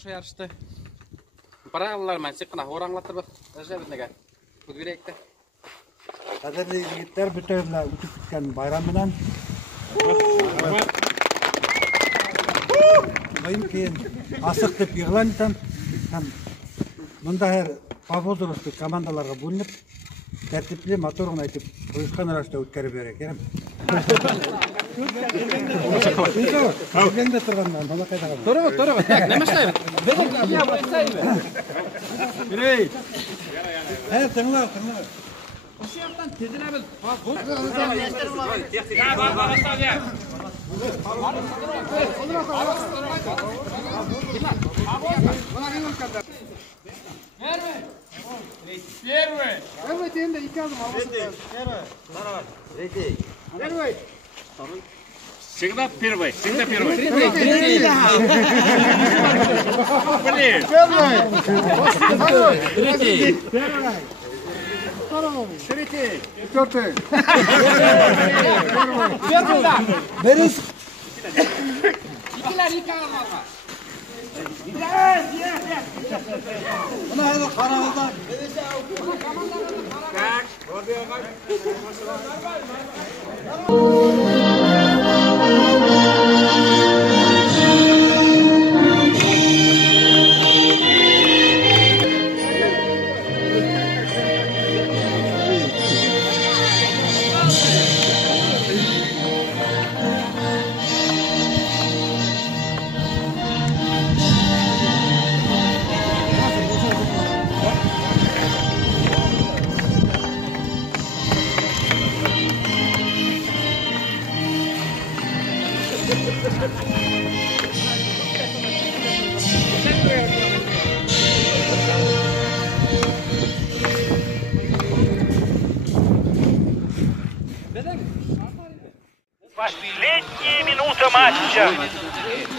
ошо ярышты. Параллар мәнсек кына ораңлатырбыз. Әҗәбез неге? Күзгеректе. Кадерле егеттер, бүтәнләр үтүп киткән байрам менән. Bayım keyin asık deb yığılan iten. Bunda her favozoroslu komandalarga bölünüp, tertipli motorun aytıp, uyuşkan araçta ötkərib verek. Gende turgandan, bana kayda kaldı. Doğru. Ne başlayalım? Benim ya başlayalım. Birey. Tınla. O siyaptan tezilemiz. Первый день, да и каждый Первый. Всегда первый. Блин. Третий. Второй. Третий. Четвертый. Первый да. Берис. İki. Buna hadi karavuldan. Последняя минута матча.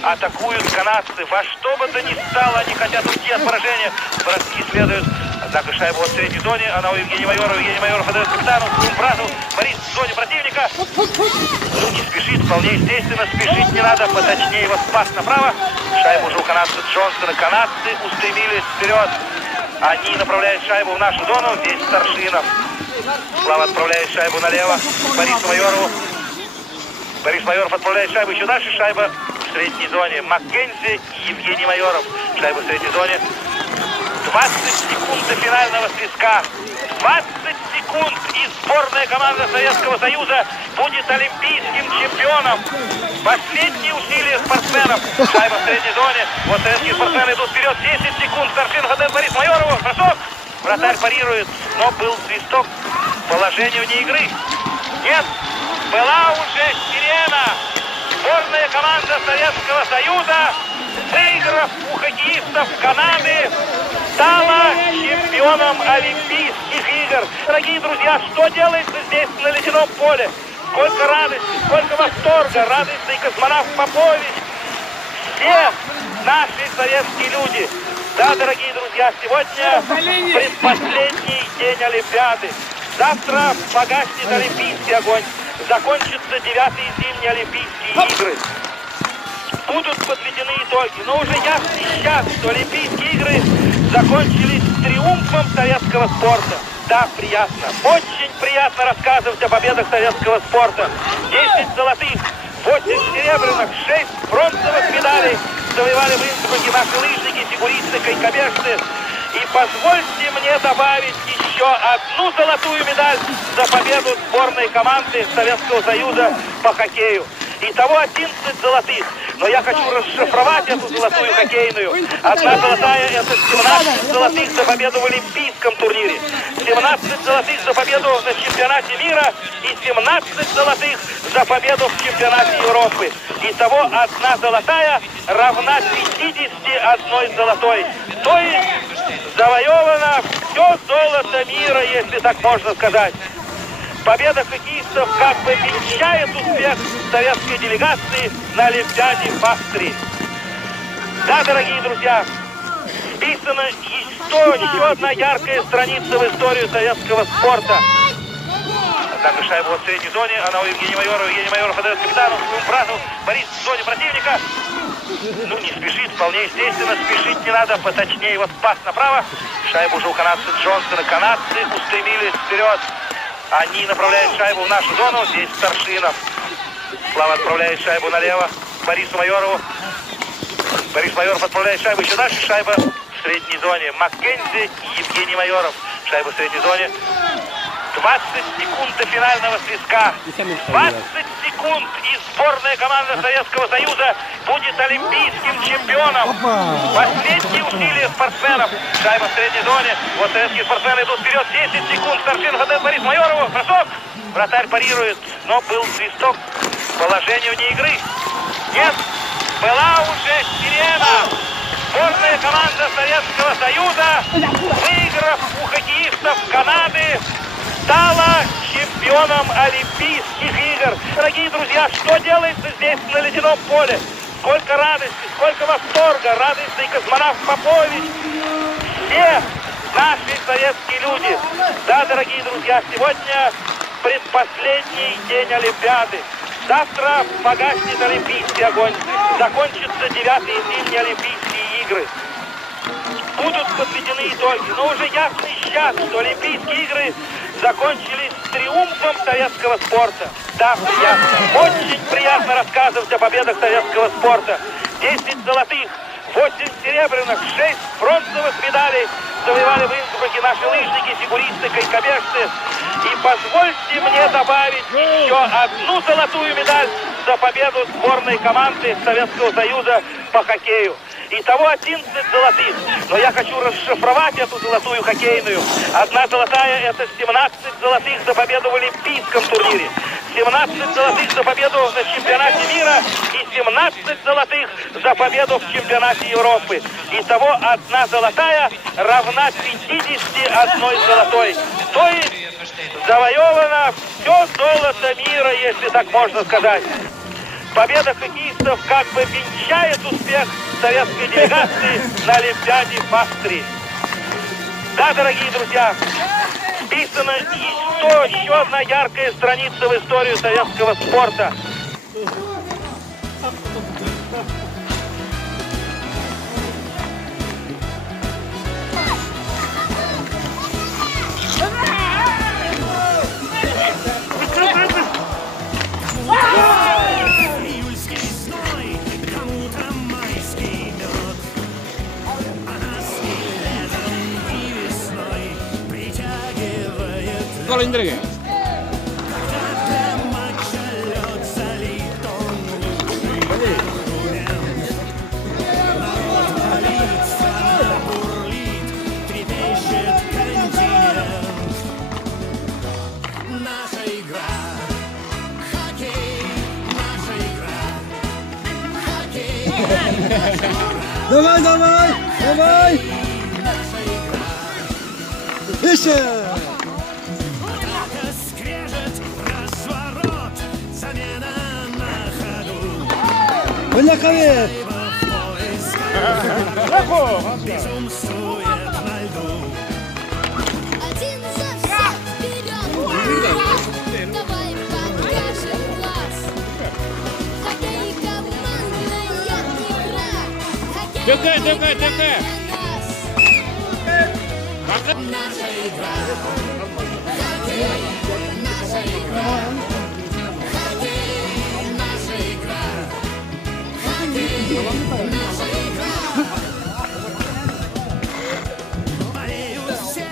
Атакуют канадцы. Во что бы то ни стало, они хотят уйти от поражения. Братки следуют. Однако шайба в средней зоне. Она у Евгения Майорова. Евгений Майоров отдает капитану. Бразов. Борис в зоне противника. Ну, не спешит, вполне естественно. Спешить не надо. Поточнее его спас направо. Шайба уже у канадцев Джонсона. Канадцы устремились вперед. Они направляют шайбу в нашу зону. Здесь Старшинов. Слава отправляет шайбу налево. Борису Майорову. Борис Майоров отправляет шайбу еще дальше. Шайба в средней зоне. Маккензи и Евгений Майоров. Шайба в средней зоне. 20 секунд до финального свистка. 20 секунд, и сборная команда Советского Союза будет олимпийским чемпионом. Последние усилия спортсменов. Шайба в средней зоне. Вот советские спортсмены идут вперед. 10 секунд. Старшинов отдает Борису Майорову. Бросок. Вратарь парирует, но был свисток. Положение вне игры. Нет. Была уже сирена. Сборная команда Советского Союза, выиграв у хоккеистов Канады, стала чемпионом Олимпийских игр. Дорогие друзья, что делается здесь на ледяном поле? Сколько радости, сколько восторга. Радостный космонавт Попович. Все наши советские люди. Да, дорогие друзья, сегодня предпоследний день Олимпиады. Завтра погаснет олимпийский огонь. Закончатся 9-е зимние Олимпийские игры. Будут подведены итоги. Но уже ясно сейчас, что Олимпийские игры закончились триумфом советского спорта. Да, приятно. Очень приятно рассказывать о победах советского спорта. 10 золотых, 8 серебряных, 6 бронзовых медалей завоевали в Инсбруке наши лыжники, фигуристы, конькобежцы. И позвольте мне добавить еще одну золотую медаль за победу сборной команды Советского Союза по хоккею. Итого 11 золотых. Но я хочу расшифровать эту золотую хоккейную. Одна золотая — это 17 золотых за победу в Олимпийском турнире. 17 золотых за победу на чемпионате мира и 17 золотых за победу в чемпионате Европы. Итого одна золотая равна 51 золотой. То есть завоевано все золото мира, если так можно сказать. Победа хоккеистов как бы венчает успех советской делегации на Олимпиаде в Австрии. Да, дорогие друзья, вписана еще одна яркая страница в историю советского спорта. Однако шайба в средней зоне, она у Евгения Майорова. Евгений Майоров отдает капитану, своему брату. Борис в зоне противника. Ну, не спешит, вполне естественно, спешить не надо. Поточнее вот пас направо. Шайбу уже у канадца Джонсона. Канадцы устремились вперед. Они направляют шайбу в нашу зону. Здесь Старшинов. Слава отправляет шайбу налево Борису Майорову. Борис Майоров отправляет шайбу еще дальше. Шайба в средней зоне. Маккензи и Евгений Майоров. Шайба в средней зоне. 20 секунд до финального свистка. 20 секунд, и сборная команда Советского Союза будет олимпийским чемпионом. Последние усилия спортсменов. Шайба в средней зоне. Вот советские спортсмены идут вперед. 10 секунд. Старшинов отдает Борису Майорову. Бросок. Вратарь парирует, но был свисток. Положение вне игры. Нет, была уже сирена. Сборная команда Советского Союза, выиграв у хоккеистов Канады, стала чемпионом Олимпийских игр. Дорогие друзья, что делается здесь на ледяном поле? Сколько радости, сколько восторга, радостный космонавт Попович. Все наши советские люди. Да, дорогие друзья, сегодня предпоследний день Олимпиады. Завтра погаснет олимпийский огонь. Закончатся 9-е зимние Олимпийские игры. Будут подведены итоги. Но уже ясный час, что Олимпийские игры закончились триумфом советского спорта. Да, приятно. Очень приятно рассказывать о победах советского спорта. 10 золотых, 8 серебряных, 6 бронзовых медалей завоевали в Инсбруке наши лыжники, фигуристы, конькобежцы. И позвольте мне добавить еще одну золотую медаль за победу сборной команды Советского Союза по хоккею. Итого 11 золотых. Но я хочу расшифровать эту золотую хоккейную. Одна золотая — это 17 золотых за победу в Олимпийском турнире. 17 золотых за победу на чемпионате мира и 17 золотых за победу в чемпионате Европы. Итого одна золотая равна 51 золотой. То есть завоевано все золото мира, если так можно сказать. Победа хоккеистов как бы венчает успех советской делегации на Олимпиаде в Австрии. Да, дорогие друзья, вписана еще одна яркая страница в историю советского спорта. Колондреге. Давай, давай, давай! Еще! Поехали! Один за всех вперед! Давай покажем класс! Хоккей — командная игра! Хоккей — наша игра! Хоккей — наша игра! Хоккей — наша игра! Болеют все,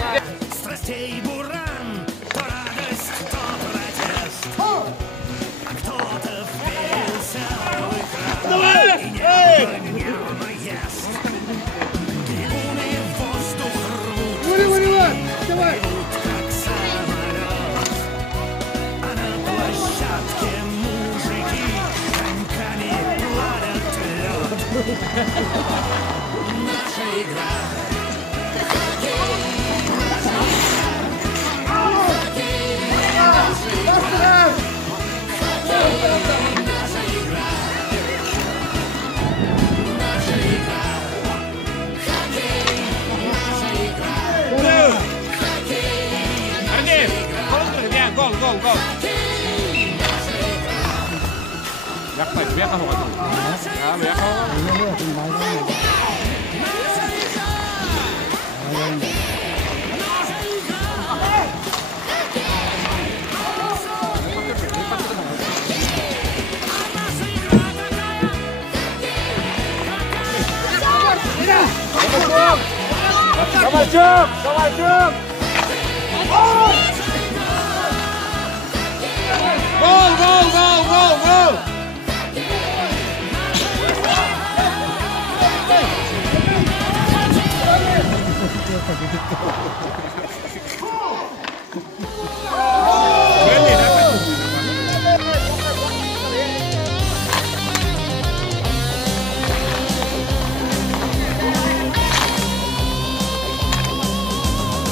страстей буран, то радость, то протест. А кто-то впился в экран и нервно ест. Трибуны в воздух рвут, рвут, как самолет. А на площадке мужики коньками плавят лед. Наша игра. Гол, гол, гол.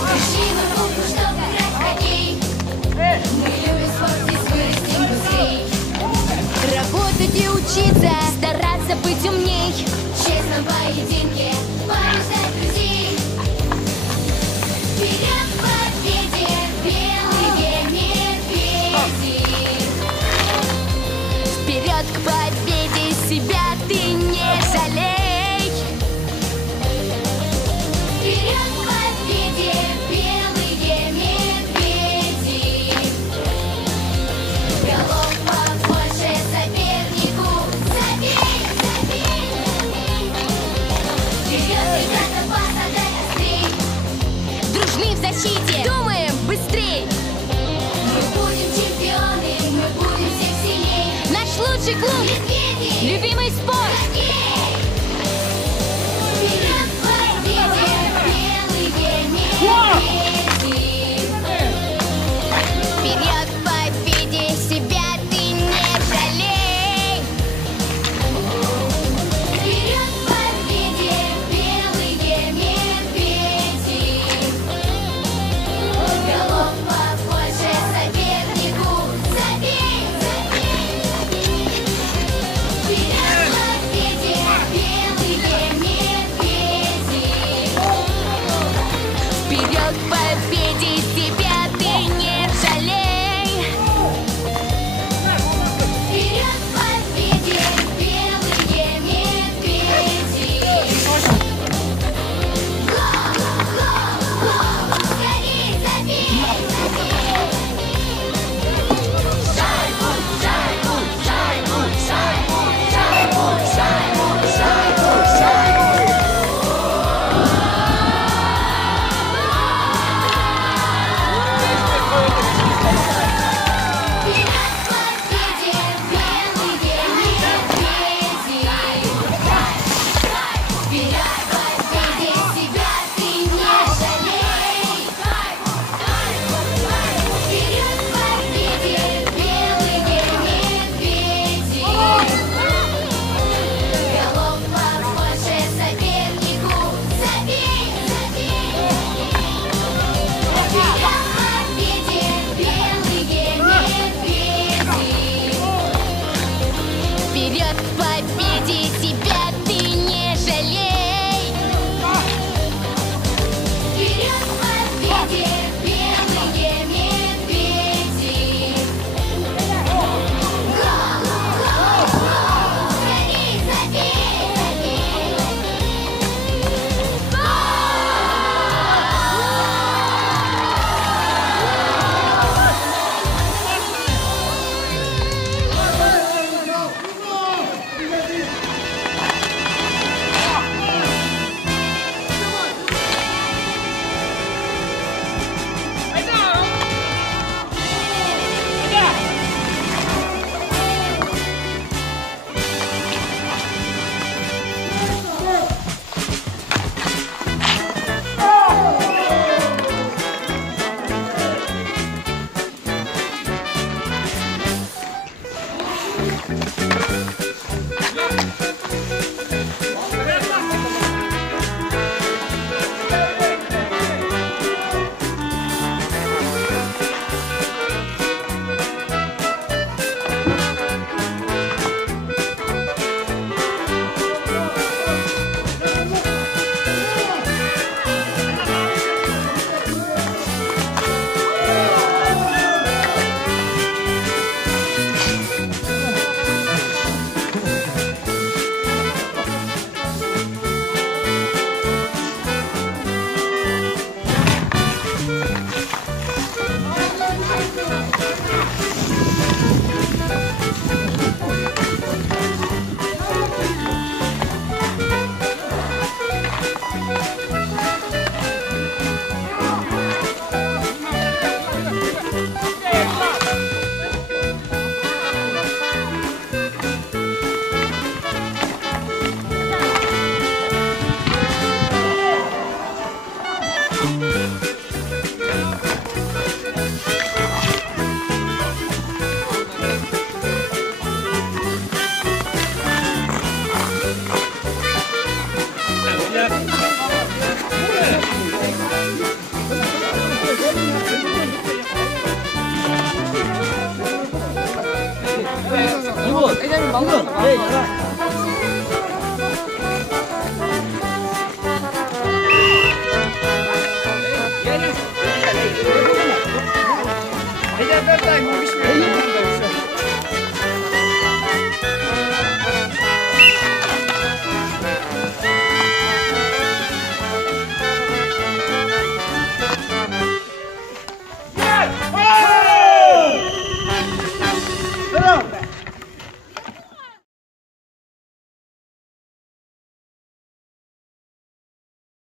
Пришли мы в группу, чтобы играть в хоккей. Мы любим спорт, здесь вырастем быстрей. Работать и учиться, стараться быть умней. В честном поединке побеждать друзей. Вперед к победе, белые медведи. Вперед к победе, себя ты не жалей. Вперед к победе, белые медведи. Голов побольше сопернику, забей, забей, забей. Вперед, ребята, посадай острей. Дружны в защите, думаем быстрей. Мы будем чемпионы, мы будем всех сильней. Наш лучший клуб, медведи, любимый спорт. Вперед к победе, белые медведи. Вперед к победе, себя ты не жалей. Вперед к победе, белые медведи. Голов побольше сопернику, забей, забей, забей. Вперед к Давай.